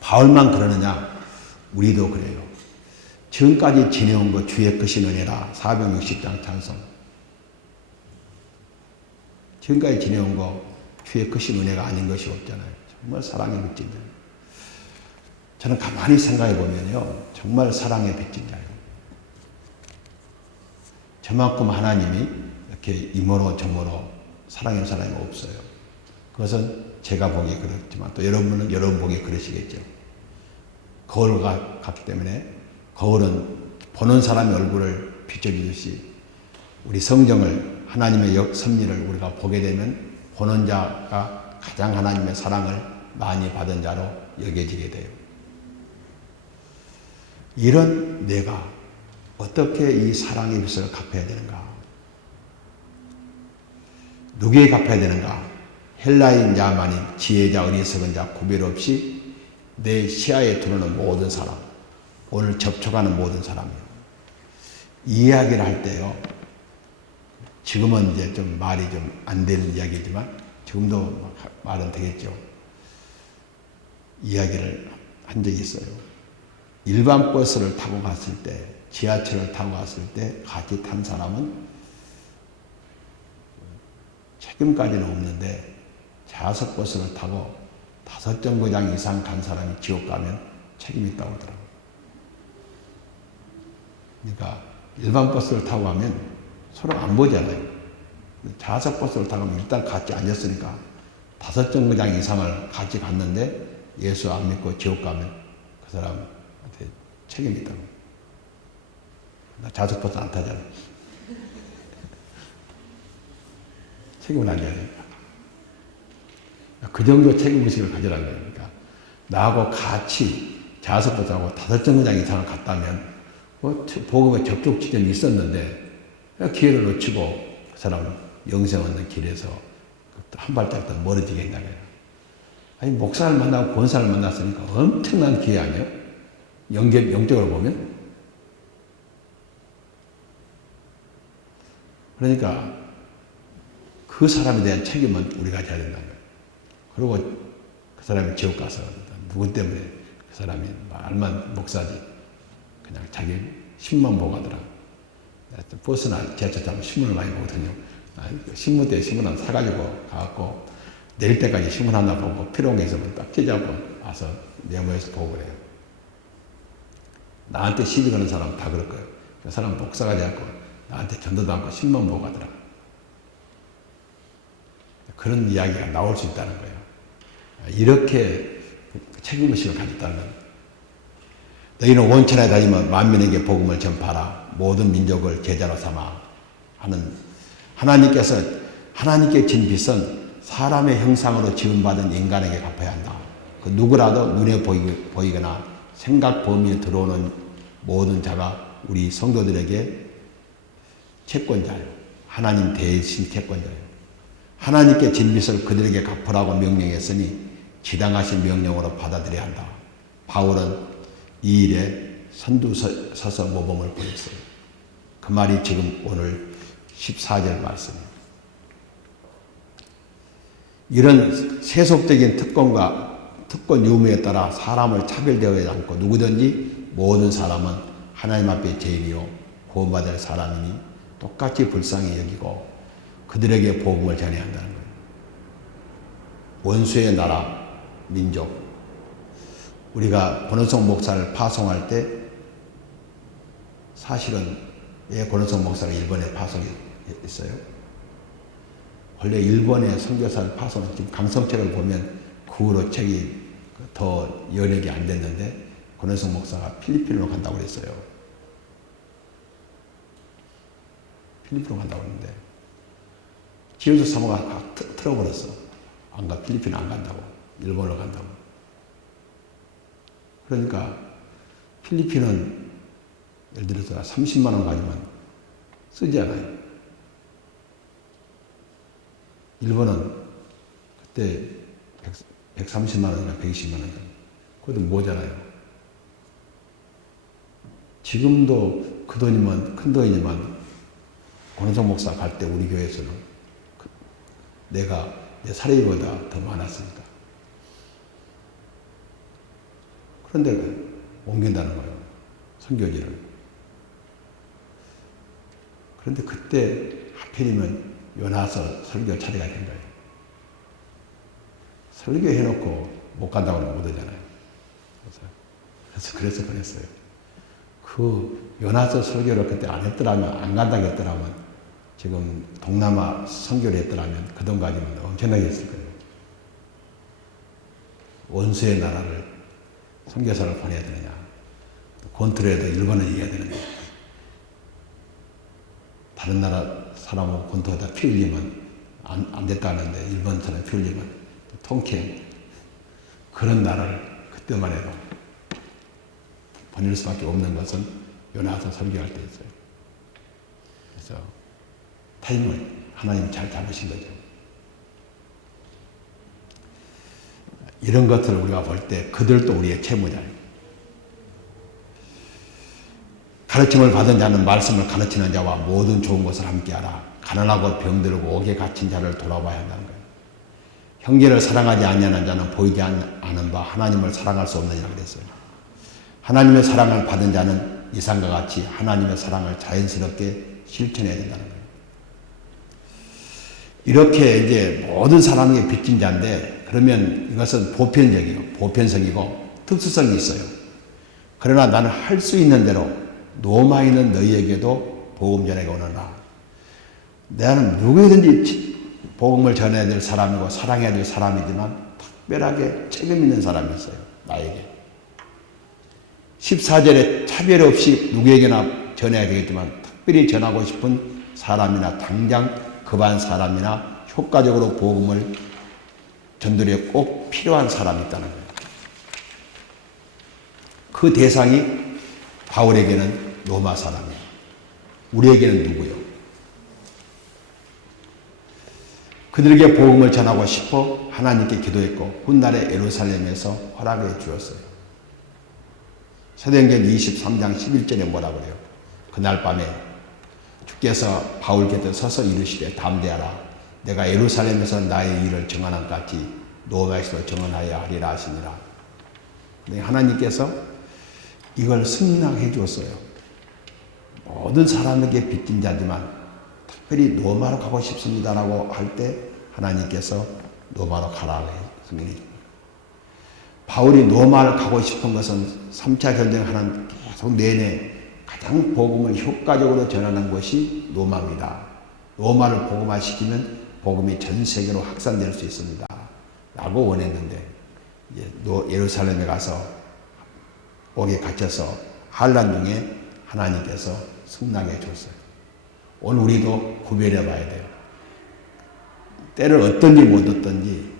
바울만 그러느냐? 우리도 그래요. 지금까지 지내온 것 주의 크신 은혜라 460장 찬송. 지금까지 지내온 거 주의 크신 은혜가 아닌 것이 없잖아요. 정말 사랑의 빚진 자. 저는 가만히 생각해 보면요, 정말 사랑의 빚진 자예요. 저만큼 하나님이 이렇게 이모로 저모로 사랑하는 사람이 없어요. 그것은 제가 보기에 그렇지만 또 여러분은 여러분 보기에 그러시겠죠. 거울과 같기 때문에 거울은 보는 사람의 얼굴을 비춰주듯이 우리 성경을 하나님의 섭리를 우리가 보게 되면 보는 자가 가장 하나님의 사랑을 많이 받은 자로 여겨지게 돼요. 이런 내가 어떻게 이 사랑의 빚을 갚아야 되는가? 누구에게 갚아야 되는가? 헬라인 야만인, 지혜자, 어리석은 자 구별 없이 내 시야에 들어오는 모든 사람, 오늘 접촉하는 모든 사람이요. 이야기를 할 때요, 지금은 이제 좀 말이 좀 안 되는 이야기지만 지금도 말은 되겠죠. 이야기를 한 적이 있어요. 일반 버스를 타고 갔을 때, 지하철을 타고 갔을 때 같이 탄 사람은 책임까지는 없는데 좌석 버스를 타고 5정거장 이상 간 사람이 지옥 가면 책임이 있다고 하더라고요. 그러니까 일반 버스를 타고 가면 서로 안 보잖아요. 좌석 버스를 타고 가면 일단 같이 앉았으니까 5정거장 이상을 같이 갔는데 예수 안 믿고 지옥 가면 그 사람한테 책임이 있다고. 나 좌석 버스 안 타잖아. 책임을 안 져야 되니까. 그 정도 책임의식을 가지라는 거예요. 그러니까 나하고 같이 좌석 버스하고 5정거장 이상을 갔다면 복음의 접촉 지점이 있었는데 기회를 놓치고 그 사람은 영생 얻는 길에서 한 발짝 더 멀어지게 된다는 거예요. 아니 목사를 만나고 권사를 만났으니까 엄청난 기회 아니에요? 영적으로 보면? 그러니까 그 사람에 대한 책임은 우리가 져야 된다는 거예요. 그리고 그 사람이 지옥 가서 누구 때문에 그 사람이 말만 목사지 그냥 자기 신문 보고 하더라. 버스나 지하철 타면 신문을 많이 보거든요. 신문대에 신문 하나 사가지고 가갖고 내릴 때까지 신문 하나 보고 필요한 게 있으면 딱 찢어갖고 와서 메모해서 보고 그래요. 나한테 시비 거는 사람 다 그럴 거예요. 그 사람 목사가 돼갖고 나한테 전도도 않고 신문 보고 하더라. 그런 이야기가 나올 수 있다는 거예요. 이렇게 책임의식을 가졌다는 거예요. 너희는 원천에 다니며 만민에게 복음을 전파하라. 모든 민족을 제자로 삼아 하는 하나님께 진 빚은 사람의 형상으로 지음받은 인간에게 갚아야 한다. 그 누구라도 눈에 보이거나 생각 범위에 들어오는 모든 자가 우리 성도들에게 채권자예요. 하나님 대신 채권자예요. 하나님께 진 빚을 그들에게 갚으라고 명령했으니 지당하신 명령으로 받아들여야 한다. 바울은 이 일에 선두서서 모범을 보였어요. 그 말이 지금 오늘 14절 말씀이에요. 이런 세속적인 특권 유무에 따라 사람을 차별되어야 하지 않고 누구든지 모든 사람은 하나님 앞에 죄인이요 구원받을 사람이니 똑같이 불쌍히 여기고 그들에게 복음을 전해야 한다는 거예요. 원수의 나라, 민족. 우리가 권은석 목사를 파송할 때 사실은 왜 권은석 목사가 일본에 파송했어요? 원래 일본에 선교사를 파송한 지금 강성책을 보면 그 후로 책이 더 연역이 안 됐는데 권은석 목사가 필리핀으로 간다고 그랬어요. 필리핀으로 간다고 했는데 지우스 사모가 틀어버렸어. 안 가, 필리핀 안 간다고. 일본으로 간다고. 그러니까 필리핀은 예를 들어서 30만 원 가지면 쓰지 않아요. 일본은 그때 130만 원이나 120만 원. 그것도 모자라요. 지금도 그 돈이면 큰 돈이지만 권은석 목사 갈 때 우리 교회에서는 내가 내 사례비보다 더 많았으니까. 그런데 옮긴다는 거예요. 선교지를. 그런데 그때 하필이면 요나서 설교 차례가 된 거예요. 설교해놓고 못 간다고 하면 못 오잖아요. 그래서 그랬어요. 그 요나서 설교를 그때 안 했더라면, 안 간다고 했더라면, 지금 동남아 선교를 했더라면 그 돈까지는 엄청나게 했을 거예요. 원수의 나라를 선교사를 보내야 되느냐. 권투를 해도 일본은 이겨야 되느냐. 다른 나라 사람은 권투하다 피 흘리면 안 됐다는데 일본 사람 피 흘리면 통쾌. 그런 나라를 그때만 해도 보낼 수밖에 없는 것은 요나서 설교할 때였어요. 그래서 타임을 하나님이 잘 잡으신 거죠. 이런 것들을 우리가 볼 때 그들도 우리의 채무자예요. 가르침을 받은 자는 말씀을 가르치는 자와 모든 좋은 것을 함께하라. 가난하고 병들고 옥에 갇힌 자를 돌아봐야 한다는 거예요. 형제를 사랑하지 아니하는 자는 보이지 않은 바 하나님을 사랑할 수 없느니라 그랬어요. 하나님의 사랑을 받은 자는 이상과 같이 하나님의 사랑을 자연스럽게 실천해야 된다는 거예요. 이렇게 이제 모든 사람에게 빚진 자인데, 그러면 이것은 보편성이고 특수성이 있어요. 그러나 나는 할 수 있는 대로 노마 있는 너희에게도 복음 전하게 오너라. 나는 누구든지 복음을 전해야 될 사람이고 사랑해야 될 사람이지만 특별하게 책임 있는 사람이 있어요. 나에게. 14절에 차별 없이 누구에게나 전해야 되겠지만 특별히 전하고 싶은 사람이나 당장 급한 사람이나 효과적으로 복음을 전도에 꼭 필요한 사람이 있다는 거예요. 그 대상이 바울에게는 로마 사람이에요. 우리에게는 누구요? 그들에게 복음을 전하고 싶어 하나님께 기도했고 훗날에 예루살렘에서 허락해 주었어요. 사도행전 23장 11절에 뭐라 그래요? 그날 밤에 주께서 바울 곁에 서서 이르시되 담대하라. 내가 예루살렘에서 나의 일을 정언한 같이 로마에서도 정언하여 하리라 하시니라. 하나님께서 이걸 승인하게 해주었어요. 모든 사람에게 빚진 자지만 특별히 로마로 가고 싶습니다라고 할 때 하나님께서 로마로 가라고 승인해 줍니다. 바울이 로마를 가고 싶은 것은 3차 전쟁하는 계속 내내 가장 복음을 효과적으로 전하는 것이 로마입니다. 로마를 복음화시키면 복음이 전 세계로 확산될 수 있습니다. 라고 원했는데 이제 예루살렘에 가서 옥에 갇혀서 환난 중에 하나님께서 승낙해 줬어요. 오늘 우리도 구별해 봐야 돼요. 때를 어떤지 못 어떤지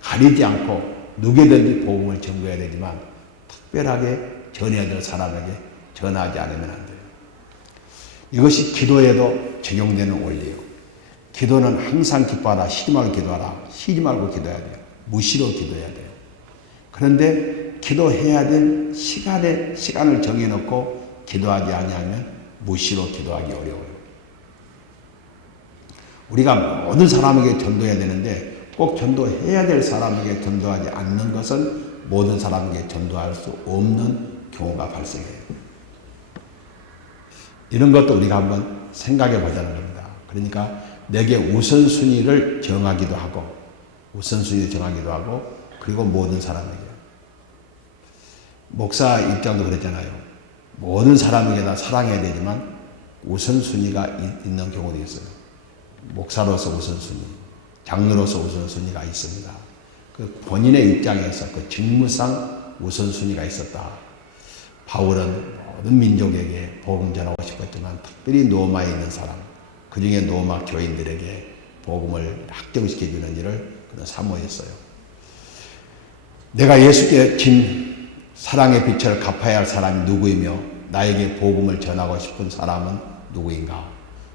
가리지 않고 누구든지 복음을 전거해야 되지만 특별하게 전해야 될 사람에게 전하지 않으면 안 돼요. 이것이 기도에도 적용되는 원리예요. 기도는 항상 기뻐하라. 쉬지 말고 기도하라. 쉬지 말고 기도해야 돼요. 무시로 기도해야 돼요. 그런데 기도해야 될 시간을 정해놓고 기도하지 아니하면 무시로 기도하기 어려워요. 우리가 모든 사람에게 전도해야 되는데 꼭 전도해야 될 사람에게 전도하지 않는 것은 모든 사람에게 전도할 수 없는 경우가 발생해요. 이런 것도 우리가 한번 생각해 보자는 겁니다. 그러니까 내게 우선순위를 정하기도 하고 그리고 모든 사람에게. 목사 입장도 그랬잖아요. 모든 사람에게 다 사랑해야 되지만 우선순위가 있는 경우도 있어요. 목사로서 우선순위, 장로로서 우선순위가 있습니다. 그 본인의 입장에서 그 직무상 우선순위가 있었다. 바울은 모든 민족에게 복음 전하고 싶었지만 특별히 로마에 있는 사람, 그 중에 로마 교인들에게 복음을 확정시켜주는 일을 그는 사모했어요. 내가 예수께 진 사랑의 빛을 갚아야 할 사람이 누구이며 나에게 복음을 전하고 싶은 사람은 누구인가?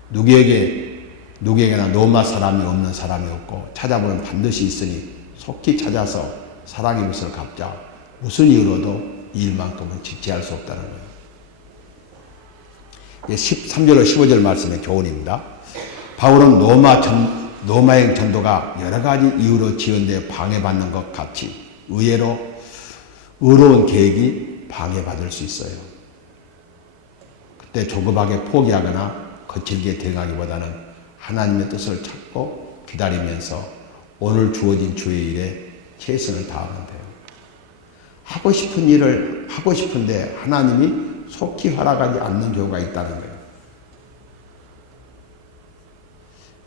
누구에게나 로마 사람이 없는 사람이 없고 찾아보면 반드시 있으니 속히 찾아서 사랑의 빛을 갚자. 무슨 이유로도 이 일만큼은 지체할 수 없다는 거예요. 13절로 15절 말씀의 교훈입니다. 바울은 로마 노마행 전도가 여러 가지 이유로 지연되어 방해받는 것 같이 의외로 의로운 계획이 방해받을 수 있어요. 그때 조급하게 포기하거나 거칠게 대응하기보다는 하나님의 뜻을 찾고 기다리면서 오늘 주어진 주의 일에 최선을 다하면 돼요. 하고 싶은 일을 하고 싶은데 하나님이 속히 허락하지 않는 경우가 있다는 거예요.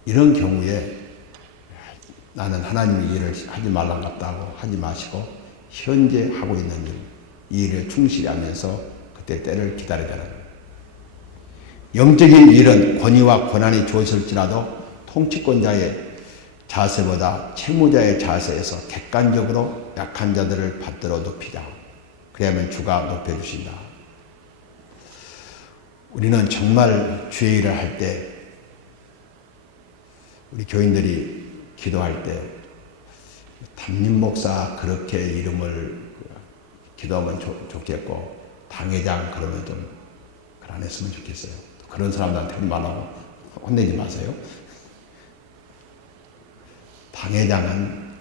이런 경우에 나는 하나님의 일을 하지 말란 것 같다고 하지 마시고 현재 하고 있는 일, 이 일에 충실히 하면서 그때 때를 기다려야 되는 거예요. 영적인 일은 권위와 권한이 주어질지라도 통치권자의 자세보다 채무자의 자세에서 객관적으로 약한 자들을 받들어 높이자. 그래야만 주가 높여주신다. 우리는 정말 주의 일을 할 때 우리 교인들이 기도할 때 담임 목사 그렇게 이름을 기도하면 좋겠고 당회장 그러면 좀 안 했으면 좋겠어요. 그런 사람들한테 하지 말라고 혼내지 마세요. 당회장은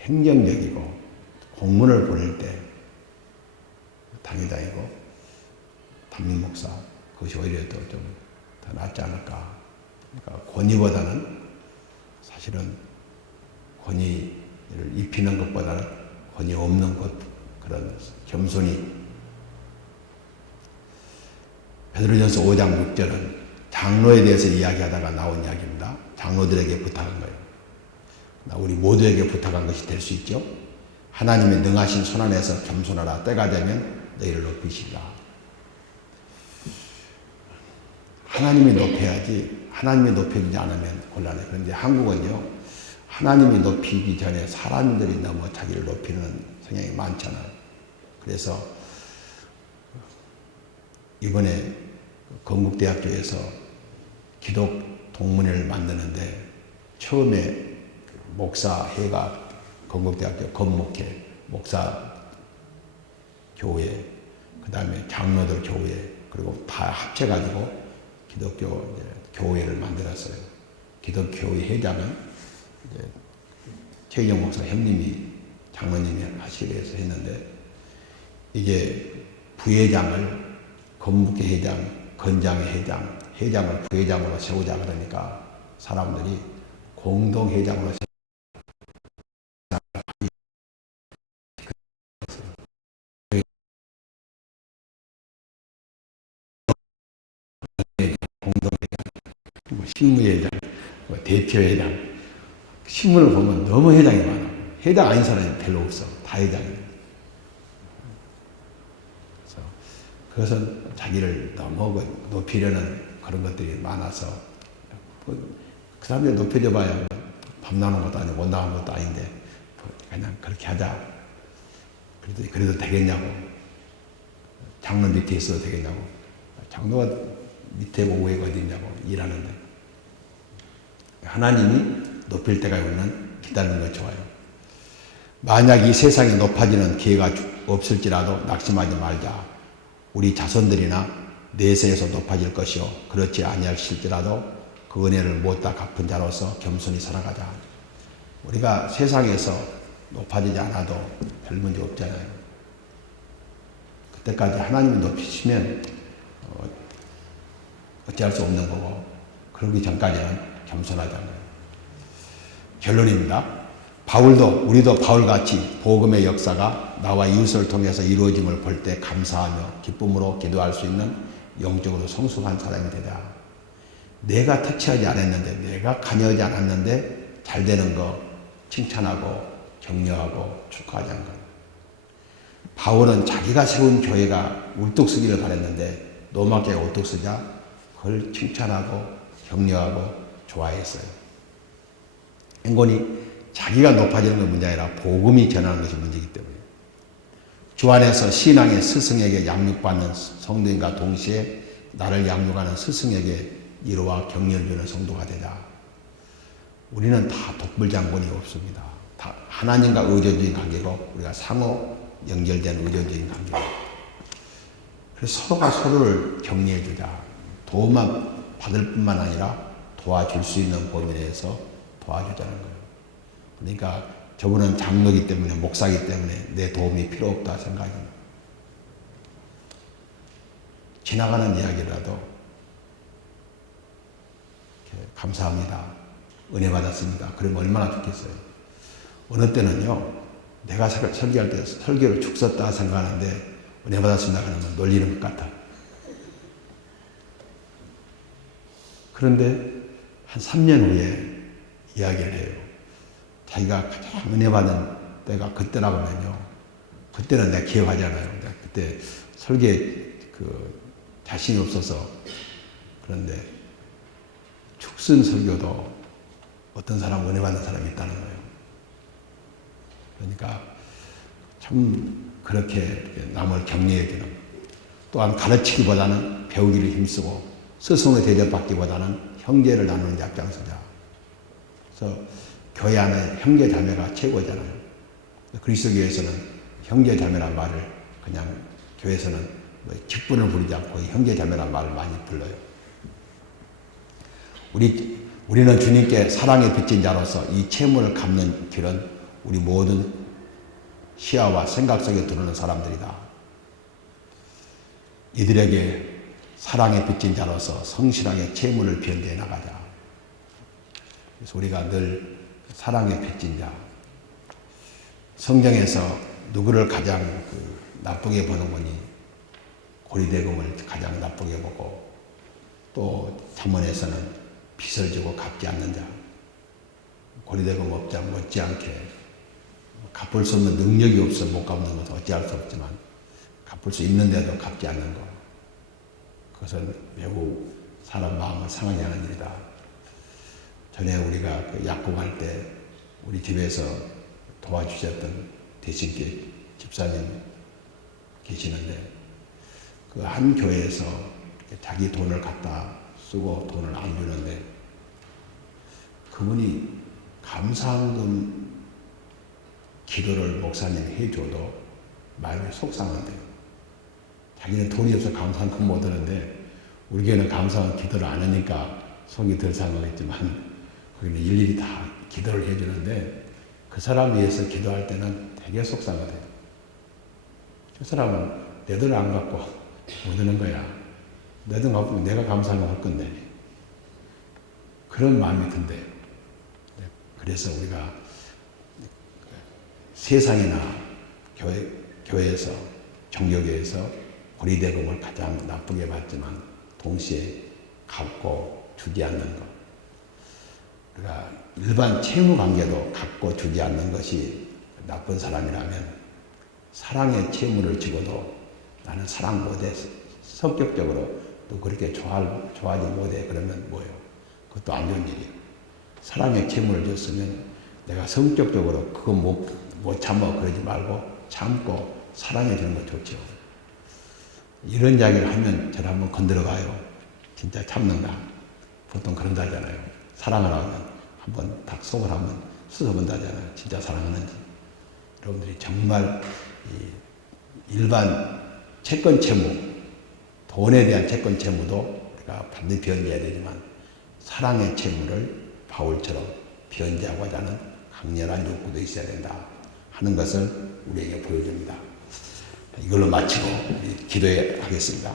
행정적이고 공문을 보낼 때 당회장이고 담임 목사 그것이 오히려 또 좀 더 낫지 않을까. 그러니까 권위보다는 사실은 권위를 입히는 것보다는 권위 없는 것 그런 겸손히. 베드로전서 5장 6절은 장로에 대해서 이야기하다가 나온 이야기입니다. 장로들에게 부탁한 거예요. 우리 모두에게 부탁한 것이 될 수 있죠. 하나님의 능하신 손안에서 겸손하라. 때가 되면 너희를 높이시리라. 하나님이 높여야지 하나님이 높여주지 않으면 곤란해요. 그런데 한국은요. 하나님이 높이기 전에 사람들이 너무 자기를 높이는 성향이 많잖아요. 그래서 이번에 건국대학교에서 기독 동문회를 만드는데 처음에 목사회가 건국대학교 건목회, 목사 교회, 그 다음에 장로들 교회, 그리고 다 합쳐가지고 기독교 교회를 만들었어요. 기독교회 회장은 이제 최희정 목사 형님이 장로님이 하시기 위해서 했는데 이게 부회장을 건목회 회장, 건장회 회장, 회장을 부회장으로 세우자 그러니까 사람들이 공동회장으로 식무회장, 대표회장. 신문을 보면 너무 회장이 많아. 회장 아닌 사람이 별로 없어. 다 회장이에요. 그것은 자기를 너무 높이려는 그런 것들이 많아서 그 사람들이 높여줘 봐야 밥 나오는 것도 아니고 못 나오는 것도 아닌데 그냥 그렇게 하자. 그래도 되겠냐고. 장로 밑에 있어도 되겠냐고. 장로가 밑에 오해가 어디 있냐고 일하는데 하나님이 높일 때가 오면 기다리는 거 좋아요. 만약 이 세상에 높아지는 기회가 없을지라도 낙심하지 말자. 우리 자손들이나 내세에서 높아질 것이요 그렇지 아니할실지라도 그 은혜를 못다 갚은 자로서 겸손히 살아가자. 우리가 세상에서 높아지지 않아도 별 문제 없잖아요. 그때까지 하나님이 높이시면 어찌할 수 없는 거고 그러기 전까지는 겸손하잖아요. 결론입니다. 우리도 바울같이 복음의 역사가 나와 이웃을 통해서 이루어짐을 볼 때 감사하며 기쁨으로 기도할 수 있는 영적으로 성숙한 사람이 되자. 내가 터치하지 않았는데, 내가 관여하지 않았는데 잘 되는 거 칭찬하고 격려하고 축하하자는 것. 바울은 자기가 세운 교회가 울뚝서기를 바랬는데 로마교회가 울뚝서자 그걸 칭찬하고 격려하고 좋아했어요. 행건이 자기가 높아지는 건 문제 아니라 복음이 전하는 것이 문제이기 때문에 주 안에서 신앙의 스승에게 양육받는 성도인과 동시에 나를 양육하는 스승에게 위로와 격려를 주는 성도가 되자. 우리는 다 독불장군이 없습니다. 다 하나님과 의존적인 관계고 우리가 상호 연결된 의존적인 관계고 그래서 서로가 서로를 격려해 주자. 도움만 받을 뿐만 아니라 도와줄 수 있는 범위 내에서 도와주자는 거예요. 그러니까 저분은 장로기 때문에, 목사기 때문에 내 도움이 필요 없다 생각이. 지나가는 이야기라도 감사합니다, 은혜 받았습니다, 그러면 얼마나 좋겠어요. 어느 때는요, 내가 설교할 때 설교를 축 썼다 생각하는데 은혜 받았습니다 그러면 놀리는 것 같아. 그런데 한 3년 후에 이야기를 해요. 자기가 가장 은혜 받은 때가 그때라고 하면요, 그때는 내가 기억하잖아요. 내가 그때 설교에 자신이 없어서. 그런데 축선 설교도 어떤 사람 은혜 받는 사람이 있다는 거예요. 그러니까 참 그렇게 남을 격려해주는, 또한 가르치기보다는 배우기를 힘쓰고 스승의 대접받기보다는 형제를 나누는 데 앞장서자. 그래서 교회 안에 형제 자매가 최고잖아요. 그리스도교에서는 형제 자매란 말을 그냥 교회에서는 직분을 부르지 않고 형제 자매란 말을 많이 불러요. 우리는 주님께 사랑의 빚진 자로서 이 채무를 갚는 길은 우리 모든 시야와 생각 속에 들어오는 사람들이다. 이들에게 사랑의 빚진 자로서 성실하게 채무를 변대해 나가자. 그래서 우리가 늘 사랑의 빚진 자. 성경에서 누구를 가장 나쁘게 보는 거니? 고리대금을 가장 나쁘게 보고, 또 잠언에서는 빚을 지고 갚지 않는 자. 고리대금 업자 못지않게 갚을 수 없는 능력이 없어 못 갚는 것은 어찌할 수 없지만 갚을 수 있는데도 갚지 않는 것, 그것은 매우 사람 마음을 상하게 하는 일이다. 전에 우리가 약국할 때 우리 집에서 도와주셨던 대신께 집사님 계시는데, 그 한 교회에서 자기 돈을 갖다 쓰고 돈을 안 주는데 그분이 감사헌금 기도를 목사님이 해줘도 마음이 속상한데요. 자기는 돈이 없어서 감사헌금 못 하는데 우리 교회는 감사헌금 기도를 안 하니까 속이 덜 상하겠지만 거기는 일일이 다 기도를 해주는데 그 사람 위해서 기도할 때는 되게 속상하대요. 그 사람은 내 돈을 안 갖고 못 하는 거야. 내 돈 갖고 내가 감사하면 할 건데. 그런 마음이 든대요. 그래서 우리가 세상이나 교회에서, 종교계에서 고리대금을 가장 나쁘게 받지만 동시에 갚고 주지 않는 것. 그러니까 일반 채무 관계도 갚고 주지 않는 것이 나쁜 사람이라면 사랑의 채무를 지고도 나는 사랑 못해, 성격적으로 또 그렇게 좋아하지 못해, 그러면 뭐예요? 그것도 안 좋은 일이에요. 사랑의 채무를 줬으면 내가 성격적으로 그거 못 참아 그러지 말고 참고 사랑해 주는 거 좋죠. 이런 이야기를 하면 저를 한번 건드려 봐요. 진짜 참는다. 보통 그런다잖아요. 사랑을 하면 한번 딱 속을 한번 씻어본다잖아요. 진짜 사랑하는지. 여러분들이 정말 일반 채권 채무, 돈에 대한 채권 채무도 우리가 반드시 변제해야 되지만 사랑의 채무를 바울처럼 변제하고자 하는 강렬한 욕구도 있어야 된다 하는 것을 우리에게 보여줍니다. 이걸로 마치고 기도하겠습니다.